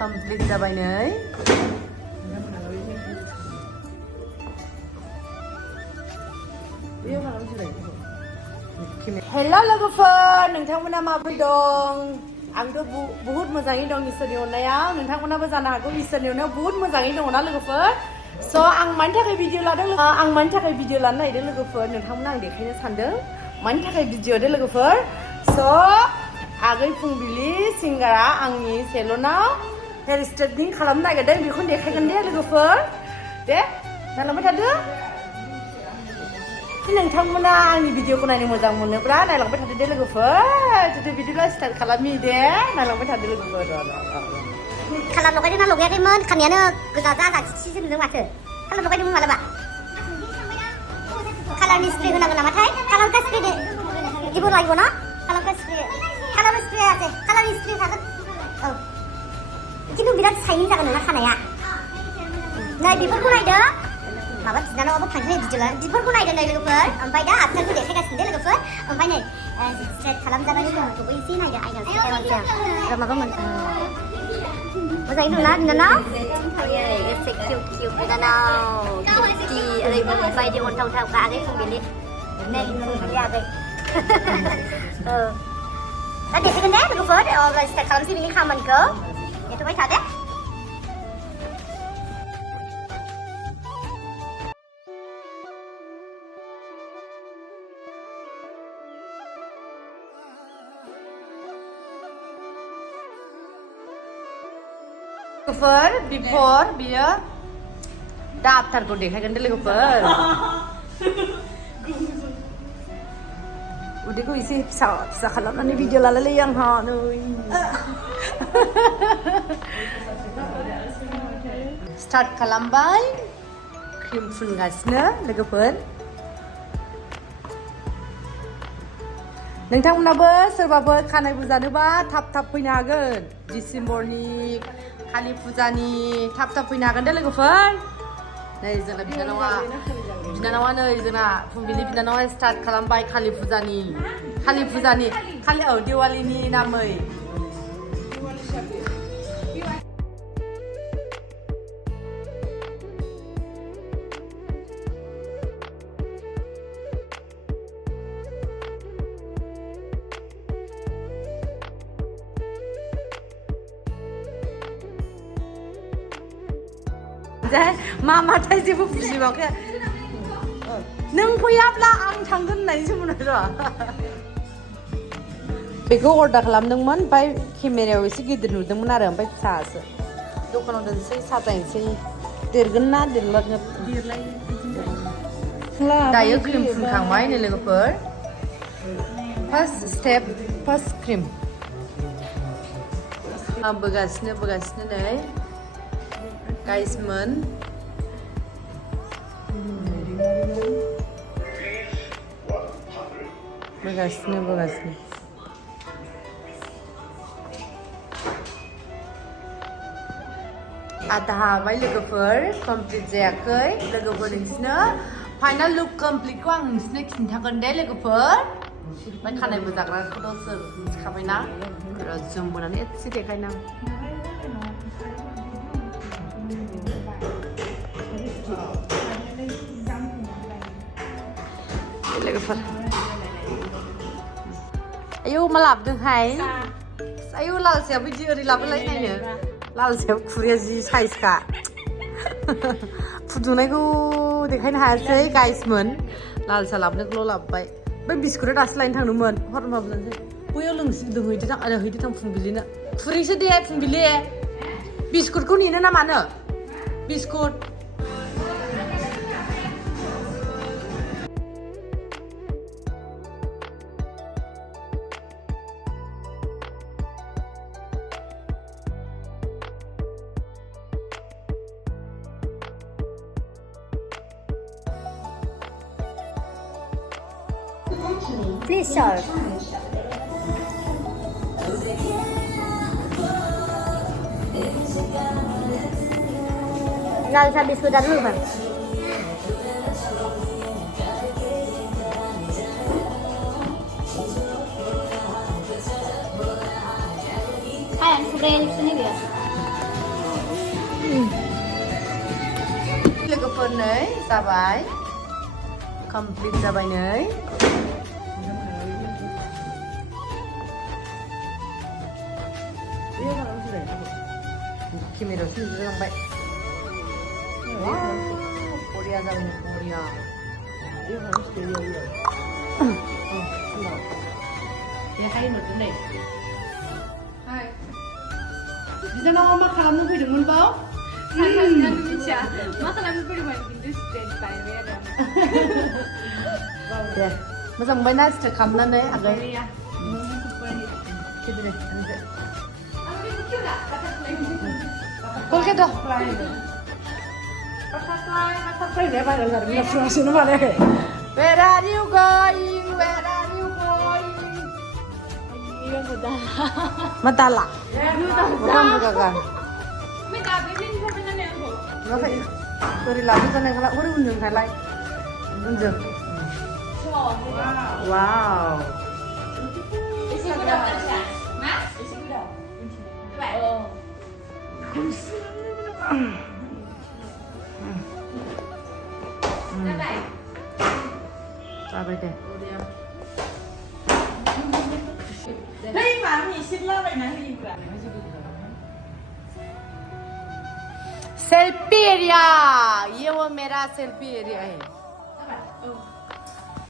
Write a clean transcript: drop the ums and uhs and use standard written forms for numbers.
complete जाबाय नै hello लोगोफोर नोंथांमोना माबोरै दं आंथ' बहुत मोजाङै दं इसोरनि अननायाव नोंथांमोनाबो जानो हागौ इसोरनि अननायाव बहुत मोजाङै दङ ना लोगोफोर स' आं मानि थाखाय भिडिअ लादों आं मानि थाखाय भिडिअ लानो नागिरदों लोगोफोर नोंथांमोना आं देखायनो सानदों मानि थाखाय भिडिअ दे लोगोफोर स' आगै फुंबिलि सिंगारा आंनि सेलुनाव हेयार स्ट्रेटनिं खालामनो नागिरदों बेखौनो देखायगोन दे लोगोफोर दे नायलांबाय थादो नोंथांमोना आंनि भिडिअखौ नायनो मोजां मोनोब्ला नायलांबाय थादो दे लोगोफोर जुदि बिदिब्ला स्टार्ट खालामनि दे नायलांबाय थादो लोगोफोर खालार लगायदोंना लगायाखैमोन खानायानो गोजा जाजाथिसो नुदों माथो खालार लगायदोंमोन मालाबा खालारनि स्प्रे होनांगोन नामाथाय खालार का स्प्रे दे जेबो लायगौ ना खालार का स्प्रे আছে खालारनि स्प्रे थागोन औ खिन्थु बिराद साइनिं जागोन नोंना खानाया नै बेफोरखौ नायदो माबा बिनानावाबो थांसै भिडिअ बेफोरखौ नायदो नै लोगोफोर ओमफ्राय दा आफटारखौ देखायगासिनो दे लोगोफोर ओमफ्राय नै स्ट्रेट खालामजानाय लोगोफोरखौबो एसे नायदो आइनाव माबा मोजाङै दंना बिनानाव एसे किउट बिनानाव किउटि ओरैबायदि अनथावथावखा आगै फुंबिलि नै फुंबिलि आगै दा देखायगोन दे लोगोफोर अब्ला स्टार्ट खालामसै बिनि खामानिखौ नेथ'बाय थादो लोगोफोर बिफोर बियो दा आफ्टारखौ देखायगोन दे लोगोफोर उदैखौ एसे फिसा फिसा खालामनानै भिडिअ लालायलायो आंहा नै स्टार्ट खालामबाय क्रिम फुनगासिनो लोगोफोर नोंथांमोनाबो सोरबाबो खानाय बुजानोबा थाब फैनो हागोन डिसेम्बरनि कालि फुजानि थाब फैनो हागोन दे लोगोफोर नै जोंना बिनानावा नै जोंना फुंबिलि बिनानावा स्टार्ट खालामबाय कालि फुजानि दिवालीनि नामै माथाय जेबो बुजिबाखै नों फैयाब्ला आं थांगोन होननानैसो बुंनो र' बेखौ अर्डार खालामदोंमोन ओमफ्राय केमेरायाव एसे गिदिर नुदोंमोन आरो ओमफ्राय फिसासो दखानाव दोनसै साजायनोसै देरगोन ना देरलागोन दायो क्रिम फुनखांबाय नै लोगोफोर फार्स्ट क्रिम बोगासिनो नै गाइसमोन बोगासिनो आधा हाबाय लोगोफोर कमप्लिट जायाखै लोगोफोर नोंसिनो फाइनाल लुक कमप्लिटखौ आं नोंसिनो खिन्थागोन दे लोगोफोर ओमफ्राय खानाय बोजाग्राखौथ' सोर मिथिखाबायना र' जुम बोनानै एसे देखायनां लोगोफोर आयौ मा लाबोदोंहाय आयौ लालसायाबो बिदि ओरै लाबोलायनायनो लालसायाव खुरैया जि साइजखा फुदुंनायखौ देखायनो हायासै गाइसमोन लाल साहा लाबोनायखौल' लाबोबाय बै बिस्कुटआ दासो लायनो थांदोंमोन हर माबा लानोसै बैयाव हैदो थां फुंबिलिनो खुरैसो दे फुंबिलि बिस्कुटखौ नेनो ना मानो biscuit Please serve. Lalu saya biskut dulu bang. Hai, aku beli sini dia. लोगोफोर नै जाबाय कमप्लिट जाबाय नै केमेरायावसो नुजालांबाय बरिया जाबाय नै बरिया बेहाय नुदों नै बिदानाव मा खालामनो फैदोंमोन बाव मा खालामनो फैदोंमोन खिन्थु स्ट्रेट बायबाय आरो दे मोजां मोनबाय ना स्ट्रेट खालामनानै आगै Kolke dah. Where are you going? Where are you going? Matala. Bukan bukan kan. ไม่ตาไปวิ่งเข้าไปนั่นเองผม Nó phải tôi đi làm cái này các bạn có được Thái Lan. Unjung. ชอบ Wow. Isi udah terasa mas isi udah oh Bye. Sao bây giờ? Đây mà mình xin lỗi vậy này gì cả. Selfie area ये वो मेरा selfie area है